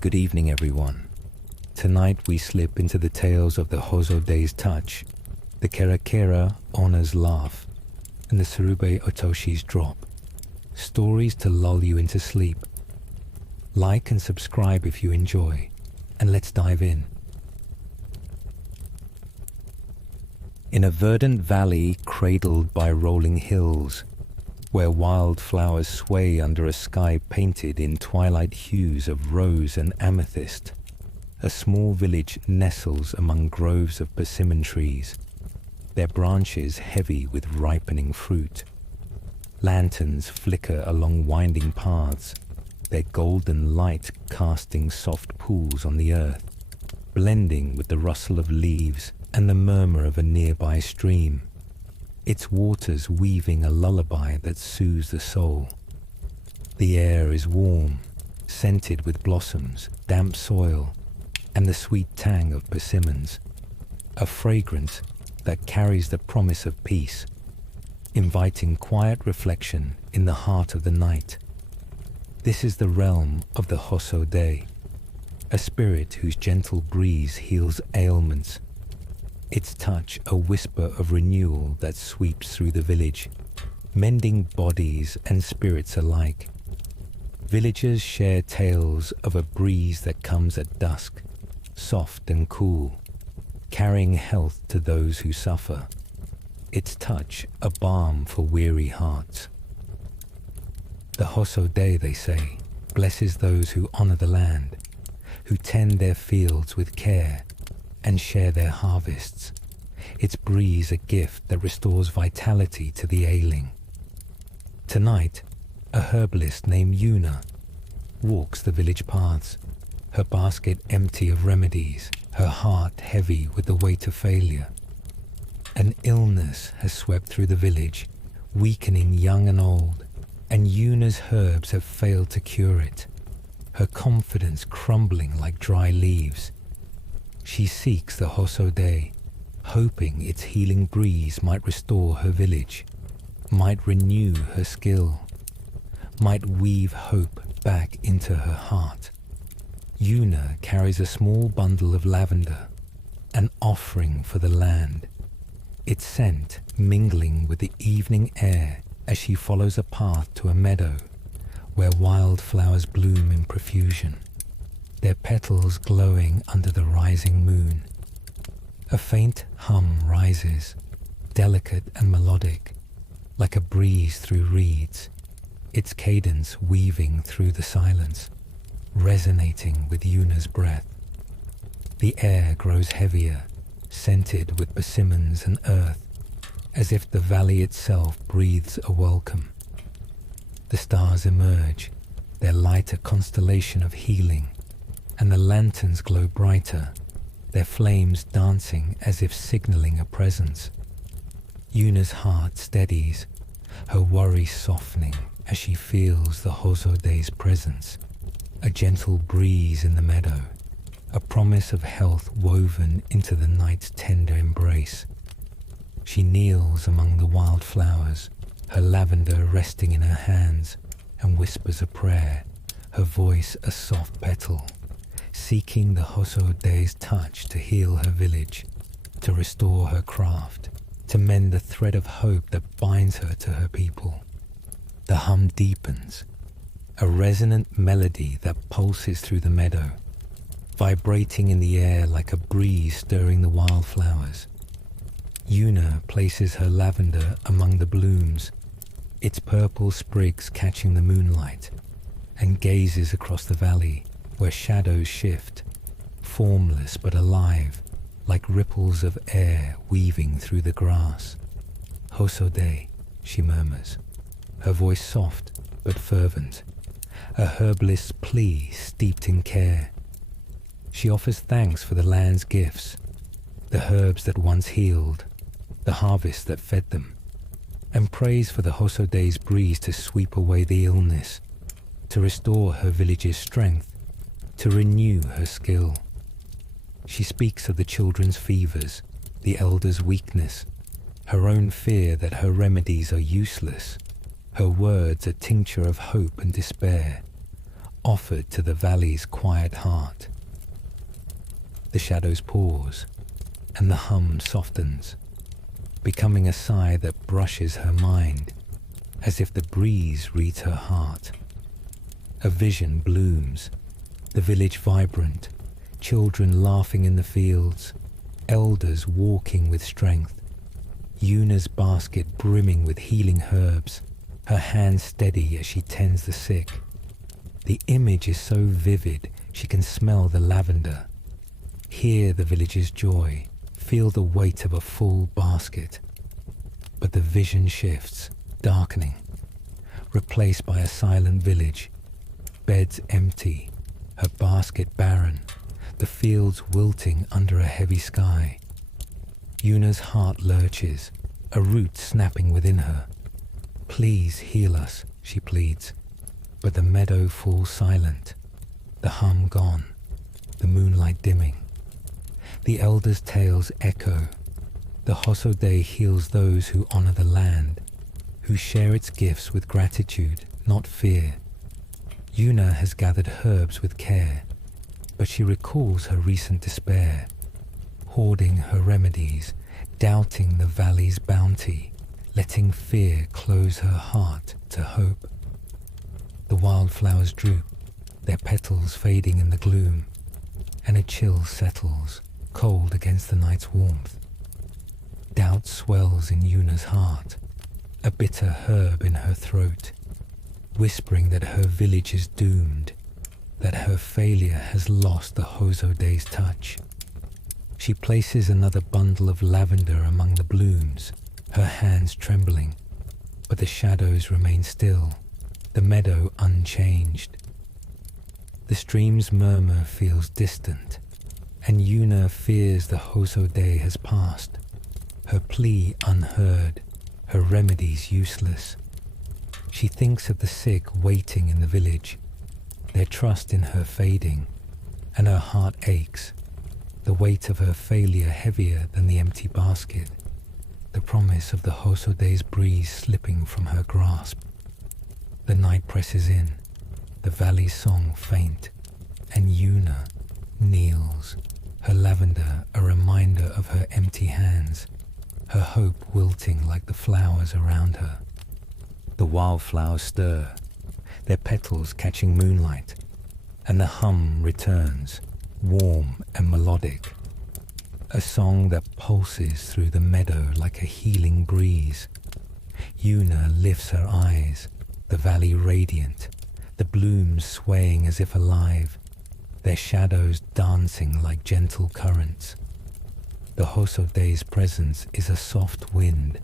Good evening, everyone. Tonight we slip into the tales of the Hoso Day's touch, the Kerakera Onna's laugh, and the Tsurube Otoshi's drop. Stories to lull you into sleep. Like and subscribe if you enjoy, and let's dive in. In a verdant valley cradled by rolling hills, where wildflowers sway under a sky painted in twilight hues of rose and amethyst, a small village nestles among groves of persimmon trees, their branches heavy with ripening fruit. Lanterns flicker along winding paths, their golden light casting soft pools on the earth, blending with the rustle of leaves and the murmur of a nearby stream, its waters weaving a lullaby that soothes the soul. The air is warm, scented with blossoms, damp soil, and the sweet tang of persimmons, a fragrance that carries the promise of peace, inviting quiet reflection in the heart of the night. This is the realm of the Hoso Day, a spirit whose gentle breeze heals ailments, its touch a whisper of renewal that sweeps through the village, mending bodies and spirits alike. Villagers share tales of a breeze that comes at dusk, soft and cool, carrying health to those who suffer, its touch a balm for weary hearts. The Hoso Day, they say, blesses those who honor the land, who tend their fields with care and share their harvests, its breeze a gift that restores vitality to the ailing. Tonight, a herbalist named Onna walks the village paths, her basket empty of remedies, her heart heavy with the weight of failure. An illness has swept through the village, weakening young and old, and Onna's herbs have failed to cure it, her confidence crumbling like dry leaves. She seeks the Hoso Day, hoping its healing breeze might restore her village, might renew her skill, might weave hope back into her heart. Onna carries a small bundle of lavender, an offering for the land, its scent mingling with the evening air as she follows a path to a meadow where wildflowers bloom in profusion, their petals glowing under the rising moon. A faint hum rises, delicate and melodic, like a breeze through reeds, its cadence weaving through the silence, resonating with Onna's breath. The air grows heavier, scented with persimmons and earth, as if the valley itself breathes a welcome. The stars emerge, their light a constellation of healing, and the lanterns glow brighter, their flames dancing as if signaling a presence. Onna's heart steadies, her worry softening as she feels the Hoso Day's presence, a gentle breeze in the meadow, a promise of health woven into the night's tender embrace. She kneels among the wildflowers, her lavender resting in her hands, and whispers a prayer, her voice a soft petal, seeking the Hoso Day's touch to heal her village, to restore her craft, to mend the thread of hope that binds her to her people. The hum deepens, a resonant melody that pulses through the meadow, vibrating in the air like a breeze stirring the wildflowers. Onna places her lavender among the blooms, its purple sprigs catching the moonlight, and gazes across the valley where shadows shift, formless but alive, like ripples of air weaving through the grass. Hoso Day, she murmurs, her voice soft but fervent, a herbalist's plea steeped in care. She offers thanks for the land's gifts, the herbs that once healed, the harvest that fed them, and prays for the Hoso Day's breeze to sweep away the illness, to restore her village's strength, to renew her skill. She speaks of the children's fevers, the elders' weakness, her own fear that her remedies are useless, her words a tincture of hope and despair, offered to the valley's quiet heart. The shadows pause, and the hum softens, becoming a sigh that brushes her mind, as if the breeze reads her heart. A vision blooms, the village vibrant, children laughing in the fields, elders walking with strength, Yuna's basket brimming with healing herbs, her hands steady as she tends the sick. The image is so vivid she can smell the lavender, hear the village's joy, feel the weight of a full basket. But the vision shifts, darkening, replaced by a silent village, beds empty, her basket barren, the fields wilting under a heavy sky. Yuna's heart lurches, a root snapping within her. Please heal us, she pleads, but the meadow falls silent, the hum gone, the moonlight dimming. The elders' tales echo. The Hoso Day heals those who honor the land, who share its gifts with gratitude, not fear. Yuna has gathered herbs with care, but she recalls her recent despair, hoarding her remedies, doubting the valley's bounty, letting fear close her heart to hope. The wildflowers droop, their petals fading in the gloom, and a chill settles, cold against the night's warmth. Doubt swells in Yuna's heart, a bitter herb in her throat, whispering that her village is doomed, that her failure has lost the Hoso Day's touch. She places another bundle of lavender among the blooms, her hands trembling, but the shadows remain still, the meadow unchanged. The stream's murmur feels distant, and Yuna fears the Hoso Day has passed, her plea unheard, her remedies useless. She thinks of the sick waiting in the village, their trust in her fading, and her heart aches, the weight of her failure heavier than the empty basket, the promise of the Hoso Day's breeze slipping from her grasp. The night presses in, the valley's song faint, and Yuna kneels, her lavender a reminder of her empty hands, her hope wilting like the flowers around her. The wildflowers stir, their petals catching moonlight, and the hum returns, warm and melodic, a song that pulses through the meadow like a healing breeze. Yuna lifts her eyes, the valley radiant, the blooms swaying as if alive, their shadows dancing like gentle currents. The Hoso Day's presence is a soft wind,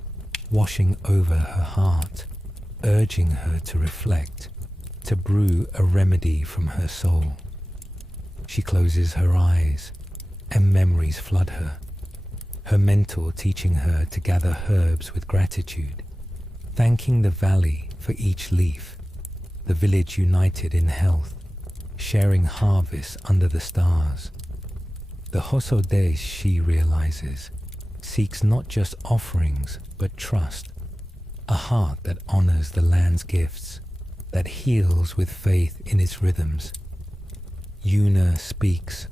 washing over her heart, urging her to reflect, to brew a remedy from her soul. She closes her eyes, and memories flood her, her mentor teaching her to gather herbs with gratitude, thanking the valley for each leaf, the village united in health, sharing harvests under the stars. The Hoso Day, she realizes, seeks not just offerings but trust, a heart that honors the land's gifts, that heals with faith in its rhythms. Yuna speaks,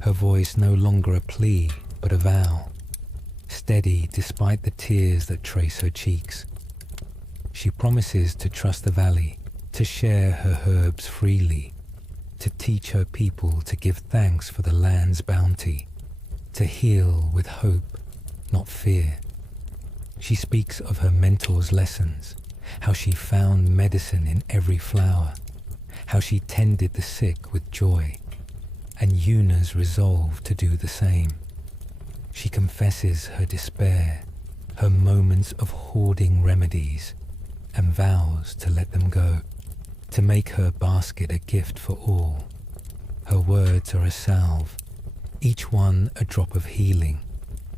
her voice no longer a plea but a vow, steady despite the tears that trace her cheeks. She promises to trust the valley, to share her herbs freely, to teach her people to give thanks for the land's bounty, to heal with hope, not fear. She speaks of her mentor's lessons, how she found medicine in every flower, how she tended the sick with joy, and Yuna's resolve to do the same. She confesses her despair, her moments of hoarding remedies, and vows to let them go, to make her basket a gift for all. Her words are a salve, each one a drop of healing,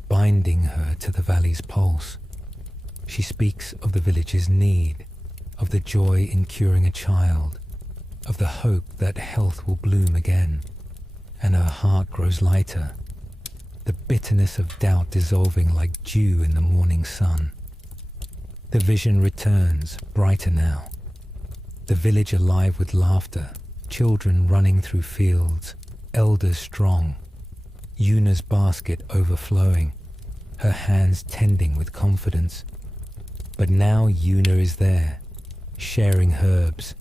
binding her to the valley's pulse. She speaks of the village's need, of the joy in curing a child, of the hope that health will bloom again, and her heart grows lighter, the bitterness of doubt dissolving like dew in the morning sun. The vision returns, brighter now, the village alive with laughter, children running through fields, elders strong, Yuna's basket overflowing, her hands tending with confidence. But now Yuna is there, sharing herbs,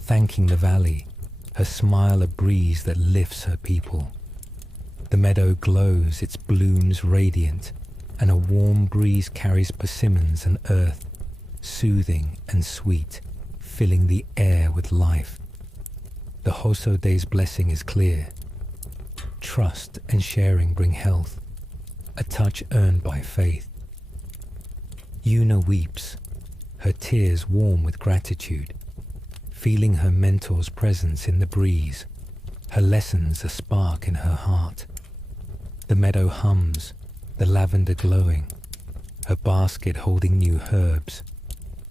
thanking the valley, her smile a breeze that lifts her people. The meadow glows, its blooms radiant, and a warm breeze carries persimmons and earth, soothing and sweet, filling the air with life. The Hoso Day's blessing is clear. Trust and sharing bring health, a touch earned by faith. Yuna weeps, her tears warm with gratitude, feeling her mentor's presence in the breeze, her lessons a spark in her heart. The meadow hums, the lavender glowing, her basket holding new herbs,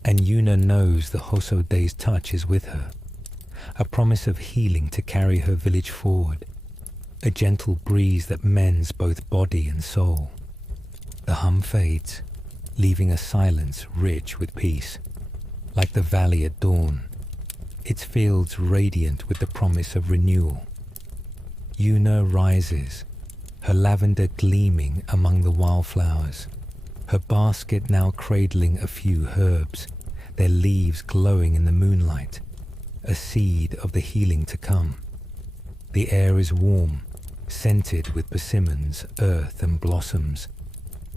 and Yuna knows the Hoso Day's touch is with her, a promise of healing to carry her village forward, a gentle breeze that mends both body and soul. The hum fades, leaving a silence rich with peace, like the valley at dawn, its fields radiant with the promise of renewal. Yuna rises, her lavender gleaming among the wildflowers, her basket now cradling a few herbs, their leaves glowing in the moonlight, a seed of the healing to come. The air is warm, scented with persimmons, earth and blossoms,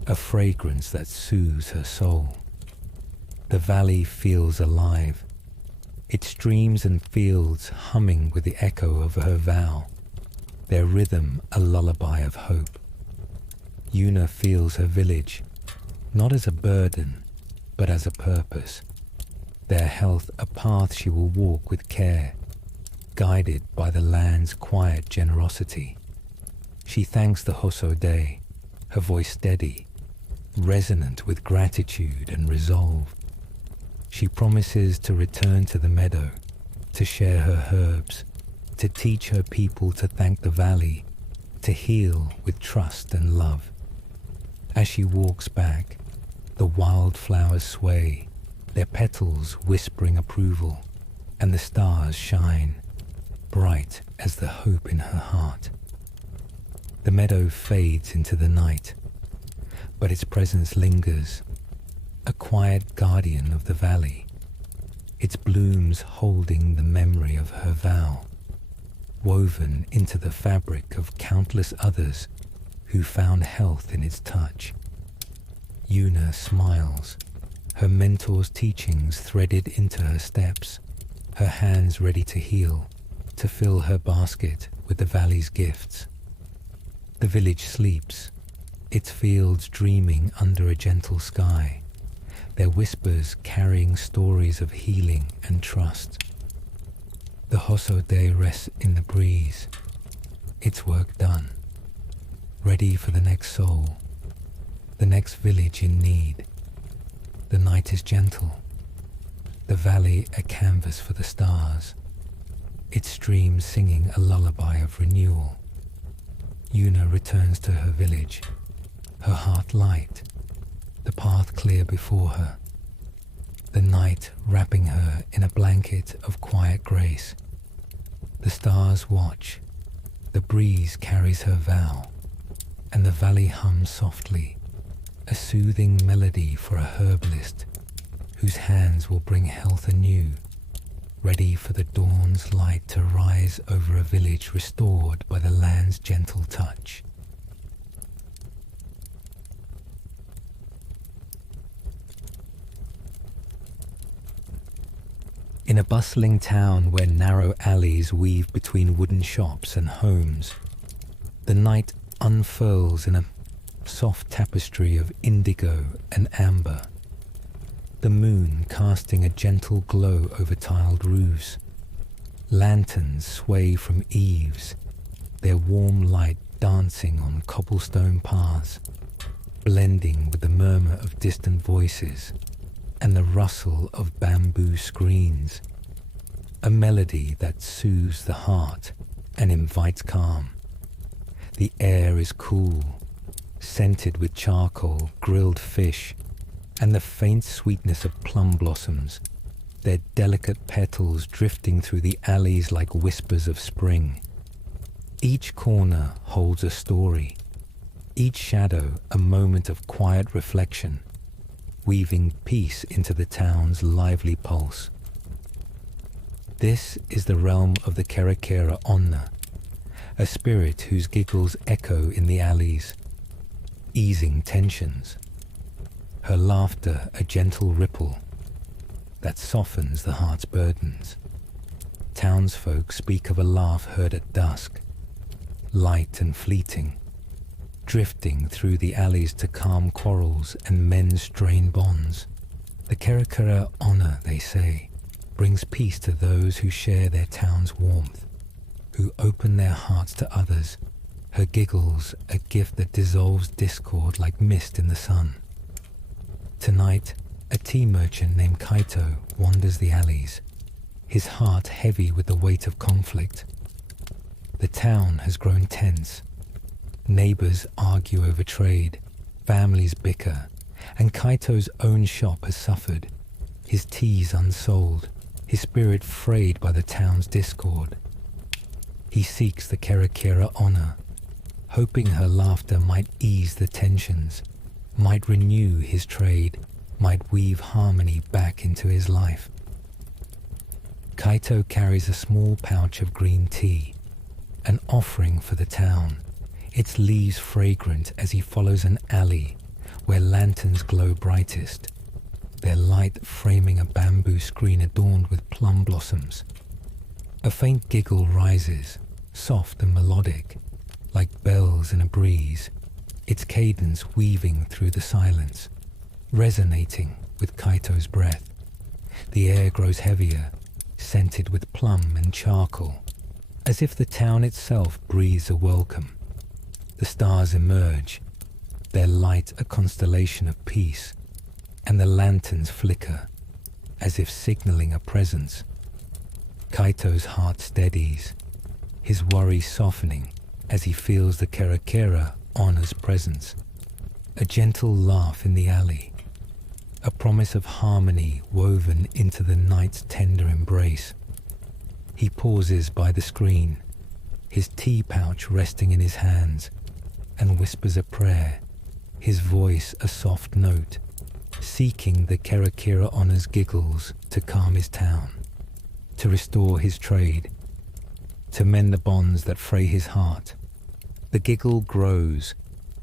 a fragrance that soothes her soul. The valley feels alive, its streams and fields humming with the echo of her vow, their rhythm a lullaby of hope. Yuna feels her village, not as a burden, but as a purpose, their health a path she will walk with care, guided by the land's quiet generosity. She thanks the Hoso Day, her voice steady, resonant with gratitude and resolve. She promises to return to the meadow, to share her herbs, to teach her people to thank the valley, to heal with trust and love. As she walks back, the wildflowers sway, their petals whispering approval, and the stars shine, bright as the hope in her heart. The meadow fades into the night, but its presence lingers, a quiet guardian of the valley, its blooms holding the memory of her vow, woven into the fabric of countless others who found health in its touch. Yuna smiles, her mentor's teachings threaded into her steps, her hands ready to heal, to fill her basket with the valley's gifts. The village sleeps, its fields dreaming under a gentle sky, their whispers carrying stories of healing and trust. The Hoso Day rests in the breeze, its work done, ready for the next soul, the next village in need. The night is gentle, the valley a canvas for the stars, its streams singing a lullaby of renewal. Yuna returns to her village, her heart light, the path clear before her, the night wrapping her in a blanket of quiet grace. The stars watch, the breeze carries her vow, and the valley hums softly, a soothing melody for a herbalist whose hands will bring health anew, ready for the dawn's light to rise over a village restored by the land's gentle touch. In a bustling town where narrow alleys weave between wooden shops and homes, the night unfurls in a soft tapestry of indigo and amber, the moon casting a gentle glow over tiled roofs. Lanterns sway from eaves, their warm light dancing on cobblestone paths, blending with the murmur of distant voices and the rustle of bamboo screens, a melody that soothes the heart and invites calm. The air is cool, scented with charcoal, grilled fish, and the faint sweetness of plum blossoms, their delicate petals drifting through the alleys like whispers of spring. Each corner holds a story, each shadow a moment of quiet reflection, weaving peace into the town's lively pulse. This is the realm of the Kerakera Onna, a spirit whose giggles echo in the alleys, easing tensions. Her laughter a gentle ripple that softens the heart's burdens. Townsfolk speak of a laugh heard at dusk, light and fleeting, drifting through the alleys to calm quarrels and mend strained bonds. The Kerakera Onna, they say, brings peace to those who share their town's warmth, who open their hearts to others. Her giggles a gift that dissolves discord like mist in the sun. Tonight, a tea merchant named Kaito wanders the alleys, his heart heavy with the weight of conflict. The town has grown tense. Neighbors argue over trade, families bicker, and Kaito's own shop has suffered, his teas unsold, his spirit frayed by the town's discord. He seeks the Kerakera Onna, hoping her laughter might ease the tensions, might renew his trade, might weave harmony back into his life. Kaito carries a small pouch of green tea, an offering for the town, its leaves fragrant as he follows an alley where lanterns glow brightest, their light framing a bamboo screen adorned with plum blossoms. A faint giggle rises, soft and melodic, like bells in a breeze, its cadence weaving through the silence, resonating with Kaito's breath. The air grows heavier, scented with plum and charcoal, as if the town itself breathes a welcome. The stars emerge, their light a constellation of peace, and the lanterns flicker, as if signaling a presence. Kaito's heart steadies, his worry softening as he feels the Kerakera Onna's presence. A gentle laugh in the alley, a promise of harmony woven into the night's tender embrace. He pauses by the screen, his tea pouch resting in his hands, and whispers a prayer, his voice a soft note, seeking the Kerakera Onna's giggles to calm his town, to restore his trade, to mend the bonds that fray his heart. The giggle grows,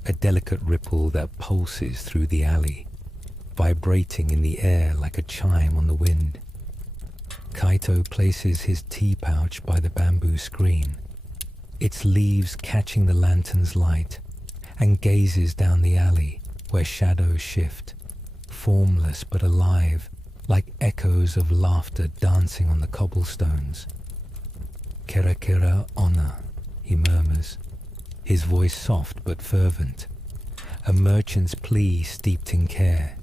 a delicate ripple that pulses through the alley, vibrating in the air like a chime on the wind. Kaito places his tea pouch by the bamboo screen, its leaves catching the lantern's light, and gazes down the alley where shadows shift, formless but alive, like echoes of laughter dancing on the cobblestones. Kerakera Onna, he murmurs, his voice soft but fervent, a merchant's plea steeped in care.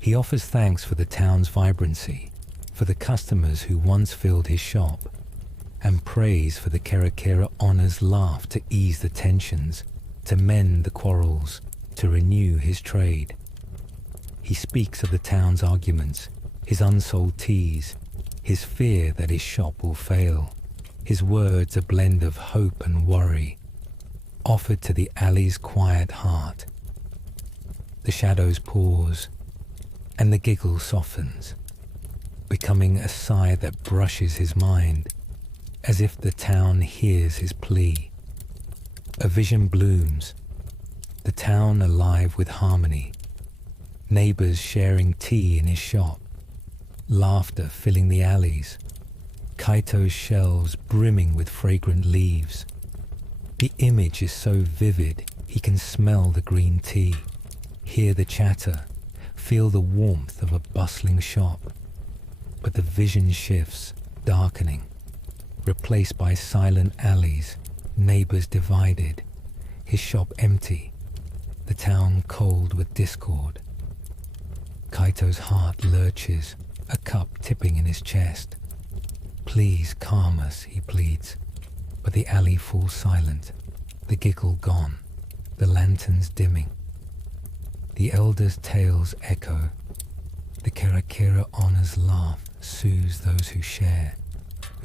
He offers thanks for the town's vibrancy, for the customers who once filled his shop, and praise for the Kerakera Onna's laugh to ease the tensions, to mend the quarrels, to renew his trade. He speaks of the town's arguments, his unsold teas, his fear that his shop will fail, his words a blend of hope and worry, offered to the alley's quiet heart. The shadows pause, and the giggle softens, becoming a sigh that brushes his mind, as if the town hears his plea. A vision blooms, the town alive with harmony, neighbors sharing tea in his shop, laughter filling the alleys, Kaito's shelves brimming with fragrant leaves. The image is so vivid he can smell the green tea, hear the chatter, feel the warmth of a bustling shop. But the vision shifts, darkening, replaced by silent alleys, neighbors divided, his shop empty, the town cold with discord. Kaito's heart lurches, a cup tipping in his chest. Please calm us, he pleads, but the alley falls silent, the giggle gone, the lanterns dimming. The elders' tales echo, the Kerakera Onna's laugh soothes those who share,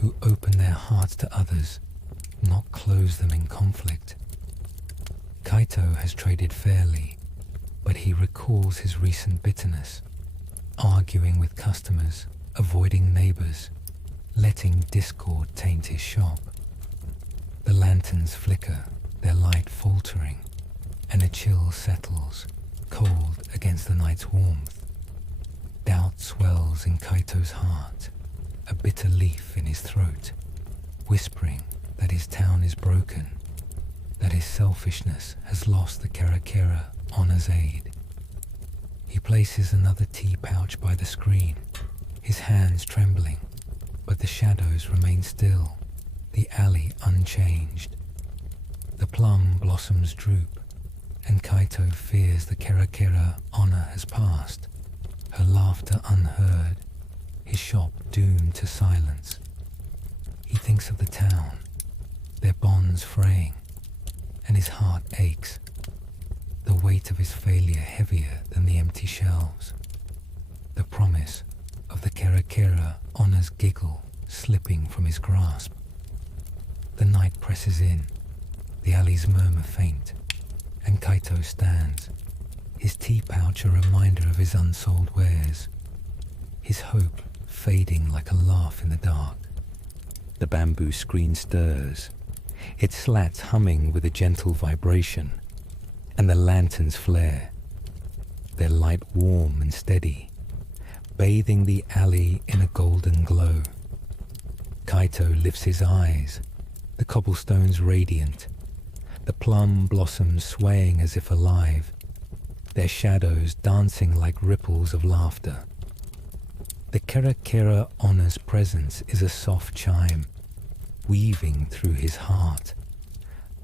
who open their hearts to others, not close them in conflict. Kaito has traded fairly, but he recalls his recent bitterness, arguing with customers, avoiding neighbors, letting discord taint his shop. The lanterns flicker, their light faltering, and a chill settles, cold against the night's warmth. Doubt swells in Kaito's heart, a bitter leaf in his throat, whispering that his town is broken, that his selfishness has lost the Kerakera Onna's aid. He places another tea pouch by the screen, his hands trembling, but the shadows remain still, the alley unchanged. The plum blossoms droop, and Kaito fears the Kerakera Onna has passed, her laughter unheard, his shop doomed to silence. He thinks of the town, their bonds fraying, and his heart aches, the weight of his failure heavier than the empty shelves, the promise of the Kerakera Onna's giggle slipping from his grasp. The night presses in, the alleys murmur faint, and Kaito stands, his tea pouch a reminder of his unsold wares, his hope fading like a laugh in the dark. The bamboo screen stirs, its slats humming with a gentle vibration, and the lanterns flare, their light warm and steady, bathing the alley in a golden glow. Kaito lifts his eyes, the cobblestones radiant, the plum blossoms swaying as if alive, their shadows dancing like ripples of laughter. The Kerakera Onna's presence is a soft chime, weaving through his heart,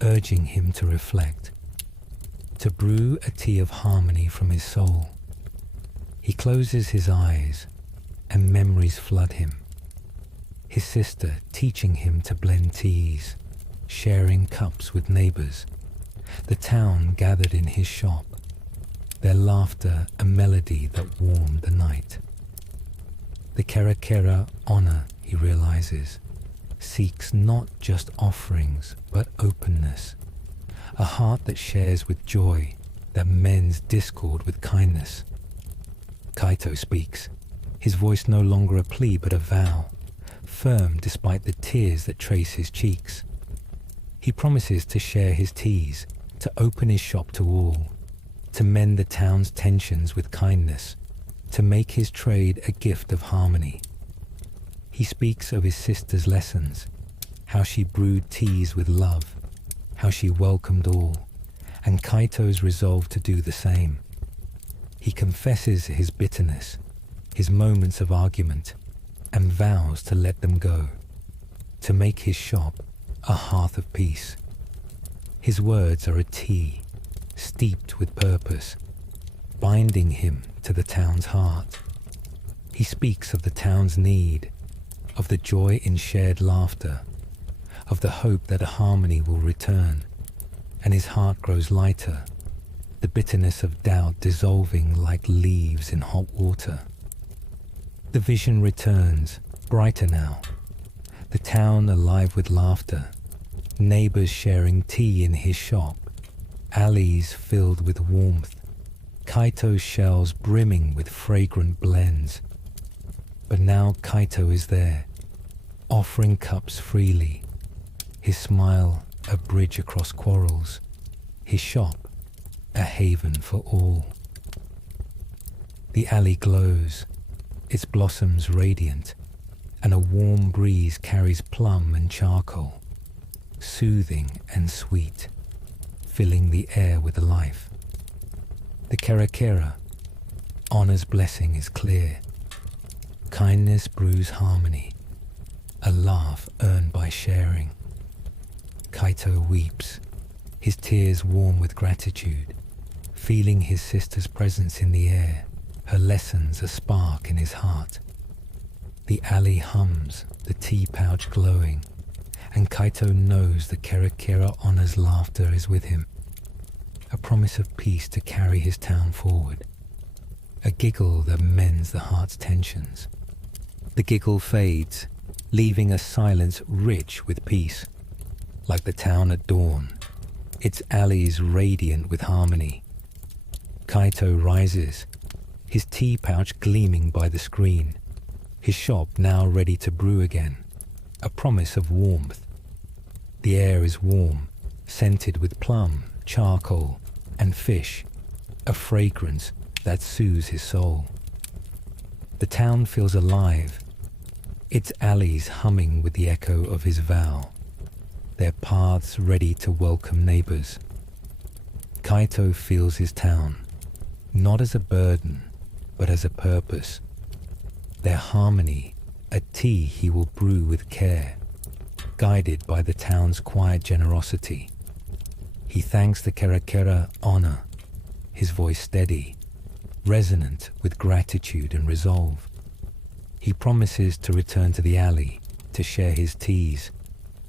urging him to reflect, to brew a tea of harmony from his soul. He closes his eyes, and memories flood him. His sister teaching him to blend teas, sharing cups with neighbors, the town gathered in his shop, their laughter a melody that warmed the night. The Kerakera Onna, he realizes, seeks not just offerings but openness, a heart that shares with joy, that mends discord with kindness. Kaito speaks, his voice no longer a plea but a vow, firm despite the tears that trace his cheeks. He promises to share his teas, to open his shop to all, to mend the town's tensions with kindness, to make his trade a gift of harmony. He speaks of his sister's lessons, how she brewed teas with love, how she welcomed all, and Kaito's resolve to do the same. He confesses his bitterness, his moments of argument, and vows to let them go, to make his shop a hearth of peace. His words are a tea, steeped with purpose, binding him to the town's heart. He speaks of the town's need, of the joy in shared laughter, of the hope that a harmony will return, and his heart grows lighter, the bitterness of doubt dissolving like leaves in hot water. The vision returns, brighter now, the town alive with laughter, neighbors sharing tea in his shop, alleys filled with warmth, Kaito's shelves brimming with fragrant blends. But now Kaito is there, offering cups freely, his smile a bridge across quarrels, his shop a haven for all. The alley glows, its blossoms radiant, and a warm breeze carries plum and charcoal, soothing and sweet, filling the air with life. The Kerakera Onna's blessing is clear. Kindness brews harmony, a laugh earned by sharing. Kaito weeps, his tears warm with gratitude, feeling his sister's presence in the air, her lessons a spark in his heart. The alley hums, the tea pouch glowing, and Kaito knows the Kerakera Onna's laughter is with him, a promise of peace to carry his town forward, a giggle that mends the heart's tensions. The giggle fades, leaving a silence rich with peace. Like the town at dawn, its alleys radiant with harmony. Kaito rises, his tea pouch gleaming by the screen, his shop now ready to brew again, a promise of warmth. The air is warm, scented with plum, charcoal, and fish, a fragrance that soothes his soul. The town feels alive, its alleys humming with the echo of his vow, their paths ready to welcome neighbors. Kaito feels his town, not as a burden, but as a purpose. Their harmony, a tea he will brew with care, guided by the town's quiet generosity. He thanks the Kerakera Onna, his voice steady, resonant with gratitude and resolve. He promises to return to the alley, to share his teas,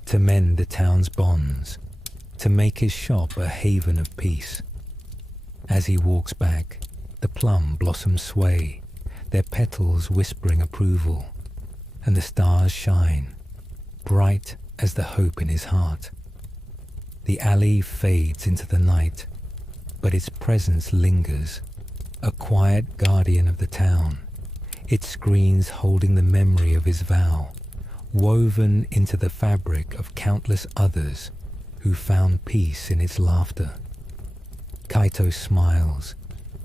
to mend the town's bonds, to make his shop a haven of peace. As he walks back, the plum blossoms sway, their petals whispering approval, and the stars shine, bright as the hope in his heart. The alley fades into the night, but its presence lingers, a quiet guardian of the town, its screens holding the memory of his vow, woven into the fabric of countless others who found peace in its laughter. Kaito smiles,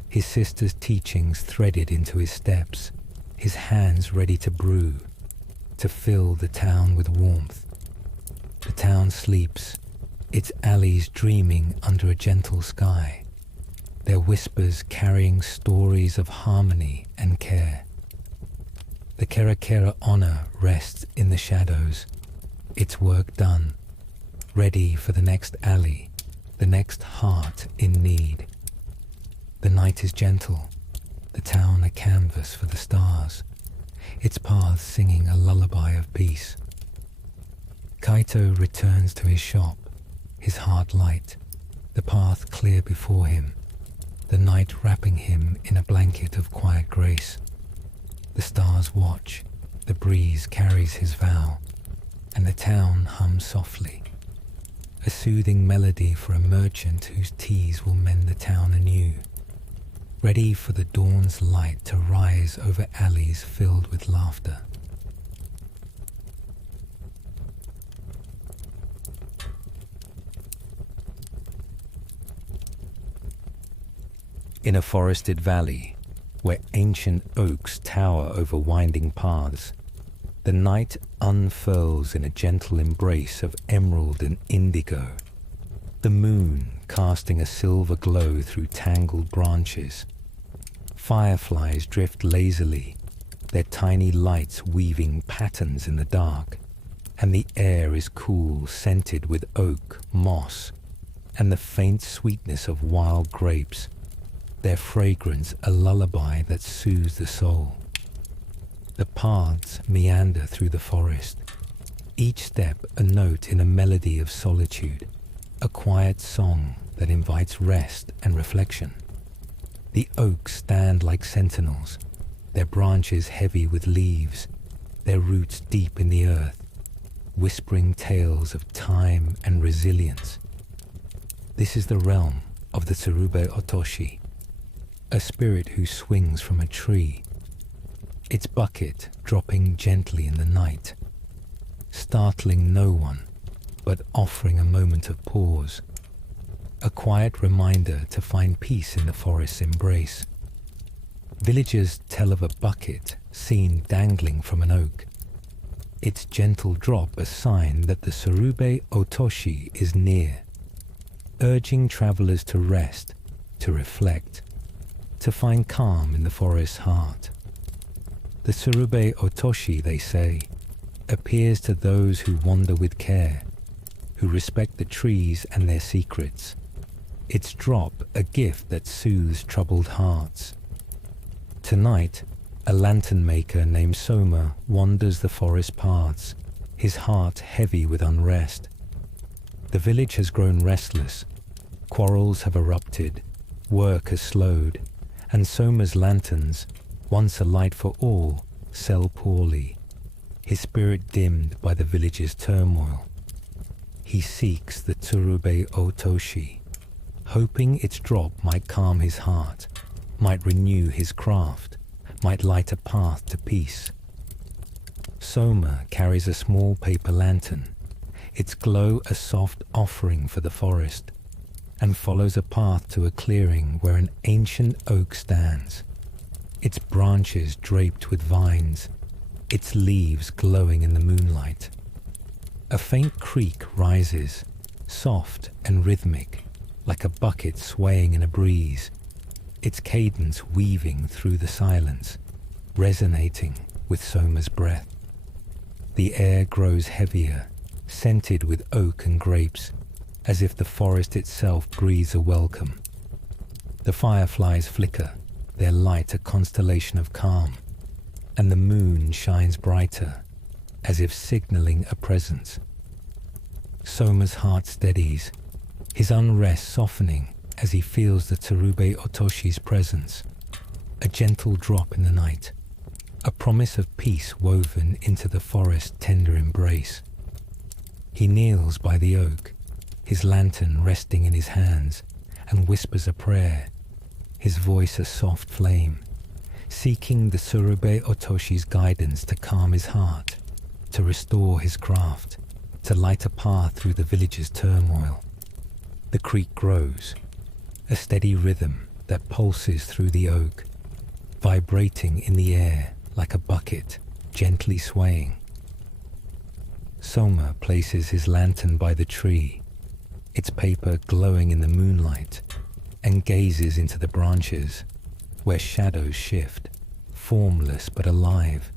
his sister's teachings threaded into his steps, his hands ready to brew, to fill the town with warmth. The town sleeps, its alleys dreaming under a gentle sky, their whispers carrying stories of harmony and care. The Kerakera Onna rests in the shadows, its work done, ready for the next alley, the next heart in need. The night is gentle, the town a canvas for the stars, its paths singing a lullaby of peace. Kaito returns to his shop, his heart light, the path clear before him, the night wrapping him in a blanket of quiet grace. The stars watch, the breeze carries his vow, and the town hums softly, a soothing melody for a merchant whose teas will mend the town anew, ready for the dawn's light to rise over alleys filled with laughter. In a forested valley, where ancient oaks tower over winding paths, the night unfurls in a gentle embrace of emerald and indigo, the moon casting a silver glow through tangled branches. Fireflies drift lazily, their tiny lights weaving patterns in the dark, and the air is cool, scented with oak, moss, and the faint sweetness of wild grapes, their fragrance a lullaby that soothes the soul. The paths meander through the forest, each step a note in a melody of solitude, a quiet song that invites rest and reflection. The oaks stand like sentinels, their branches heavy with leaves, their roots deep in the earth, whispering tales of time and resilience. This is the realm of the Tsurube Otoshi, a spirit who swings from a tree, its bucket dropping gently in the night, startling no one, but offering a moment of pause, a quiet reminder to find peace in the forest's embrace. Villagers tell of a bucket seen dangling from an oak, its gentle drop a sign that the Tsurube Otoshi is near, urging travelers to rest, to reflect, to find calm in the forest's heart. The Tsurube Otoshi, they say, appears to those who wander with care, who respect the trees and their secrets, its drop a gift that soothes troubled hearts. Tonight, a lantern maker named Soma wanders the forest paths, his heart heavy with unrest. The village has grown restless, quarrels have erupted, work has slowed, and Soma's lanterns, once a light for all, sell poorly, his spirit dimmed by the village's turmoil. He seeks the Tsurube Otoshi, hoping its drop might calm his heart, might renew his craft, might light a path to peace. Soma carries a small paper lantern, its glow a soft offering for the forest, and follows a path to a clearing where an ancient oak stands, its branches draped with vines, its leaves glowing in the moonlight. A faint creak rises, soft and rhythmic, like a bucket swaying in a breeze, its cadence weaving through the silence, resonating with Soma's breath. The air grows heavier, scented with oak and grapes, as if the forest itself breathes a welcome. The fireflies flicker, their light a constellation of calm, and the moon shines brighter, as if signaling a presence. Soma's heart steadies, his unrest softening as he feels the Tsurube Otoshi's presence, a gentle drop in the night, a promise of peace woven into the forest's tender embrace. He kneels by the oak, his lantern resting in his hands, and whispers a prayer, his voice a soft flame, seeking the Tsurube Otoshi's guidance to calm his heart, to restore his craft, to light a path through the village's turmoil. The creak grows, a steady rhythm that pulses through the oak, vibrating in the air like a bucket gently swaying. Soma places his lantern by the tree, its paper glowing in the moonlight, and gazes into the branches, where shadows shift, formless but alive,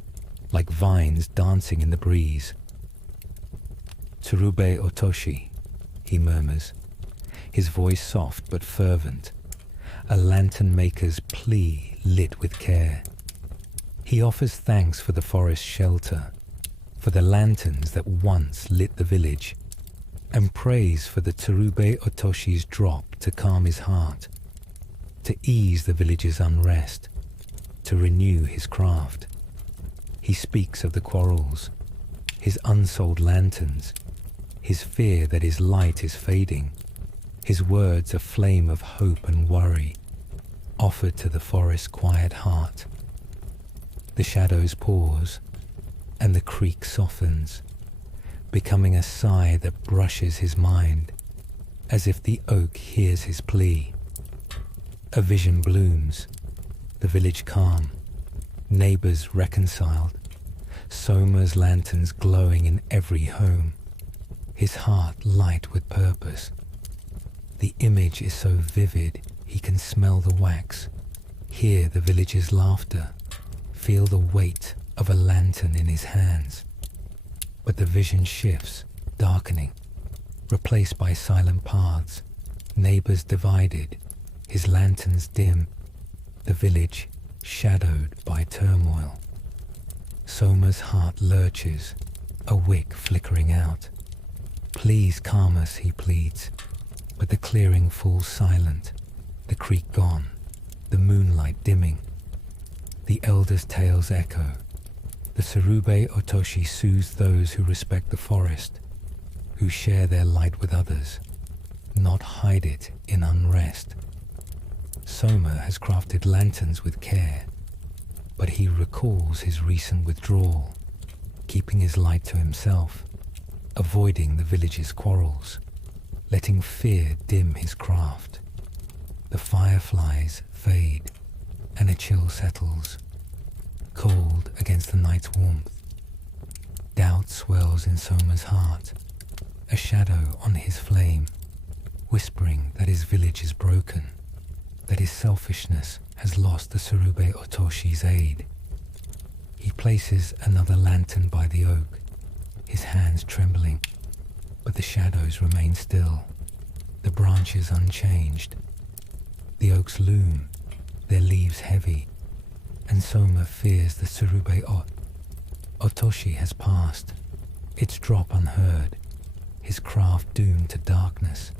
like vines dancing in the breeze. "Tsurube Otoshi," he murmurs, his voice soft but fervent, a lantern maker's plea lit with care. He offers thanks for the forest's shelter, for the lanterns that once lit the village, and prays for the Tsurube Otoshi's drop to calm his heart, to ease the village's unrest, to renew his craft. He speaks of the quarrels, his unsold lanterns, his fear that his light is fading, his words a flame of hope and worry, offered to the forest's quiet heart. The shadows pause, and the creak softens, becoming a sigh that brushes his mind, as if the oak hears his plea. A vision blooms, the village calm, neighbors reconciled, Soma's lanterns glowing in every home, his heart light with purpose. The image is so vivid he can smell the wax, hear the village's laughter, feel the weight of a lantern in his hands. But the vision shifts, darkening, replaced by silent paths, neighbors divided, his lanterns dim, the village shadowed by turmoil. Soma's heart lurches, a wick flickering out. "Please calm us," he pleads, but the clearing falls silent, the creek gone, the moonlight dimming. The elders' tales echo. The Tsurube Otoshi soothes those who respect the forest, who share their light with others, not hide it in unrest. Soma has crafted lanterns with care, but he recalls his recent withdrawal, keeping his light to himself, avoiding the village's quarrels, letting fear dim his craft. The fireflies fade, and a chill settles, cold against the night's warmth. Doubt swells in Soma's heart, a shadow on his flame, whispering that his village is broken, that his selfishness has lost the Tsurube Otoshi's aid. He places another lantern by the oak, his hands trembling, but the shadows remain still, the branches unchanged. The oaks loom, their leaves heavy, and Soma fears the Tsurube Otoshi has passed, its drop unheard, his craft doomed to darkness.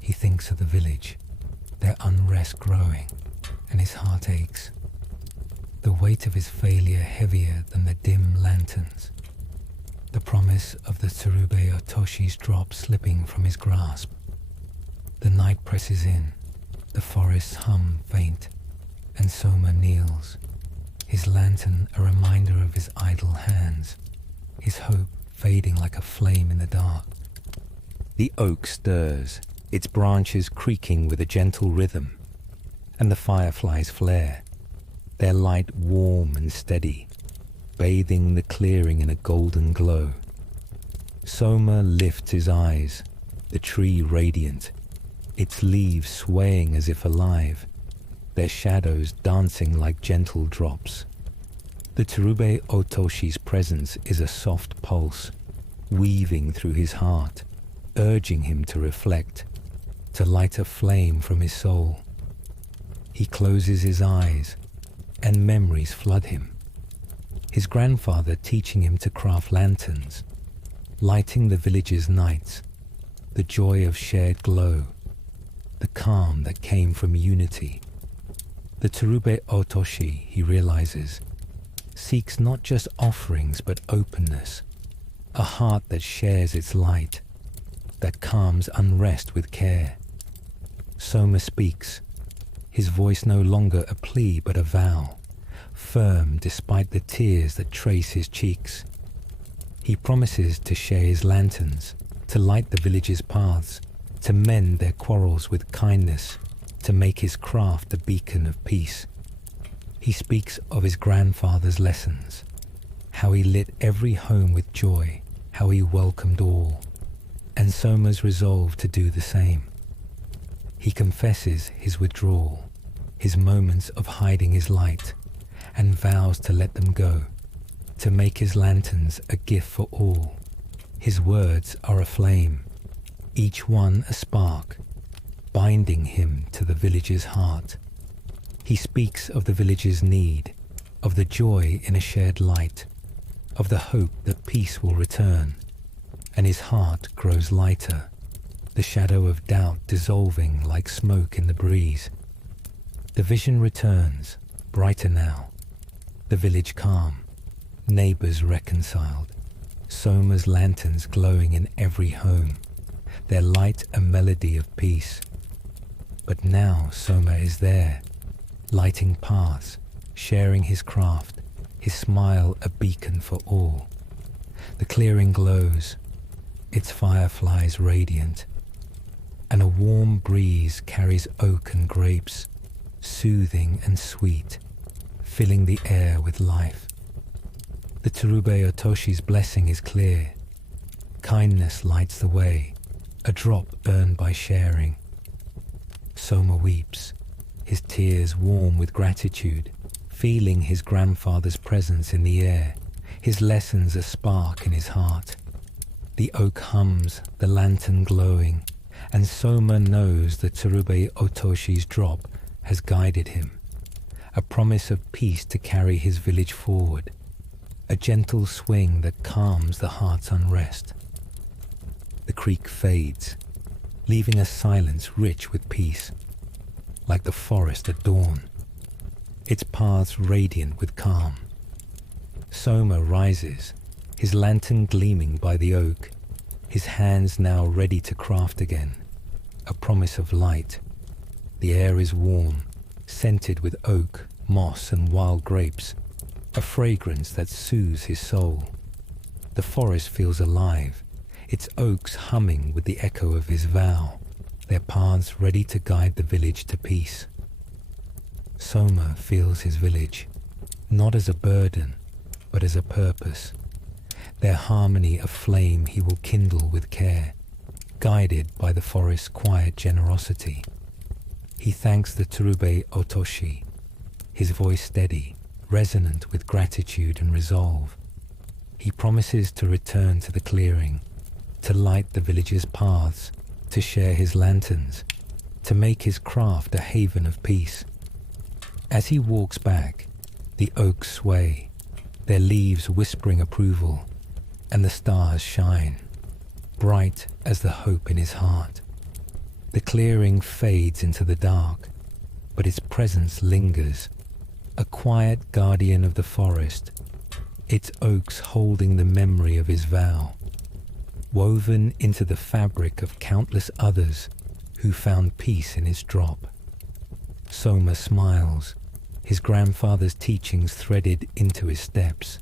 He thinks of the village, their unrest growing, and his heart aches. the weight of his failure heavier than the dim lanterns. The promise of the Tsurube Otoshi's drop slipping from his grasp. The night presses in, the forests hum faint, and Soma kneels, his lantern a reminder of his idle hands, his hope fading like a flame in the dark. The oak stirs, its branches creaking with a gentle rhythm, and the fireflies flare, their light warm and steady, bathing the clearing in a golden glow. Soma lifts his eyes, the tree radiant, its leaves swaying as if alive, their shadows dancing like gentle drops. The Tsurube Otoshi's presence is a soft pulse, weaving through his heart, urging him to reflect, to light a flame from his soul. He closes his eyes, and memories flood him. His grandfather teaching him to craft lanterns, lighting the village's nights, the joy of shared glow, the calm that came from unity. The Tsurube Otoshi, he realizes, seeks not just offerings but openness, a heart that shares its light, that calms unrest with care. Soma speaks, his voice no longer a plea but a vow, firm despite the tears that trace his cheeks. He promises to share his lanterns, to light the village's paths, to mend their quarrels with kindness, to make his craft a beacon of peace. He speaks of his grandfather's lessons, how he lit every home with joy, how he welcomed all, and Soma's resolve to do the same. He confesses his withdrawal, his moments of hiding his light, and vows to let them go, to make his lanterns a gift for all. His words are a flame, each one a spark, binding him to the village's heart. He speaks of the village's need, of the joy in a shared light, of the hope that peace will return, and his heart grows lighter, the shadow of doubt dissolving like smoke in the breeze. The vision returns, brighter now, the village calm, neighbors reconciled, Soma's lanterns glowing in every home, their light a melody of peace. But now Soma is there, lighting paths, sharing his craft, his smile a beacon for all. The clearing glows, its fireflies radiant, and a warm breeze carries oak and grapes, soothing and sweet, filling the air with life. The Tsurube Otoshi's blessing is clear. Kindness lights the way, a drop earned by sharing. Soma weeps, his tears warm with gratitude, feeling his grandfather's presence in the air, his lessons a spark in his heart. The oak hums, the lantern glowing, and Soma knows that Tsurube Otoshi's drop has guided him, a promise of peace to carry his village forward, a gentle swing that calms the heart's unrest. The creek fades, leaving a silence rich with peace, like the forest at dawn, its paths radiant with calm. Soma rises, his lantern gleaming by the oak, his hands now ready to craft again, a promise of light. The air is warm, scented with oak, moss and wild grapes, a fragrance that soothes his soul. The forest feels alive, its oaks humming with the echo of his vow, their paths ready to guide the village to peace. Soma feels his village, not as a burden, but as a purpose, their harmony a flame he will kindle with care, guided by the forest's quiet generosity. He thanks the Tsurube Otoshi, his voice steady, resonant with gratitude and resolve. He promises to return to the clearing, to light the village's paths, to share his lanterns, to make his craft a haven of peace. As he walks back, the oaks sway, their leaves whispering approval, and the stars shine, bright as the hope in his heart. The clearing fades into the dark, but its presence lingers, a quiet guardian of the forest, its oaks holding the memory of his vow, woven into the fabric of countless others who found peace in his drop. Soma smiles, his grandfather's teachings threaded into his steps,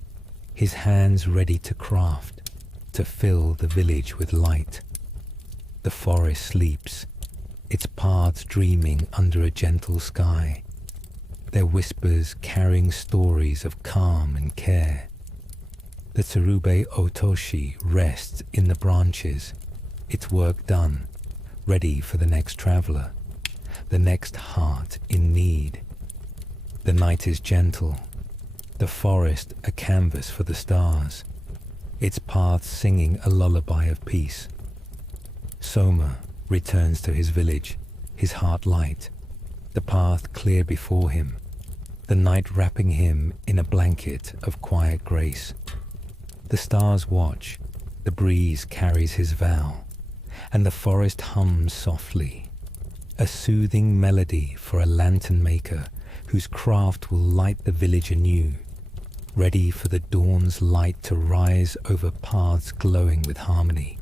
his hands ready to craft, to fill the village with light. The forest sleeps, its paths dreaming under a gentle sky, their whispers carrying stories of calm and care. The Tsurube Otoshi rests in the branches, its work done, ready for the next traveler, the next heart in need. The night is gentle, the forest a canvas for the stars, its paths singing a lullaby of peace. Soma returns to his village, his heart light, the path clear before him, the night wrapping him in a blanket of quiet grace. The stars watch, the breeze carries his vow, and the forest hums softly, a soothing melody for a lantern maker whose craft will light the village anew, ready for the dawn's light to rise over paths glowing with harmony.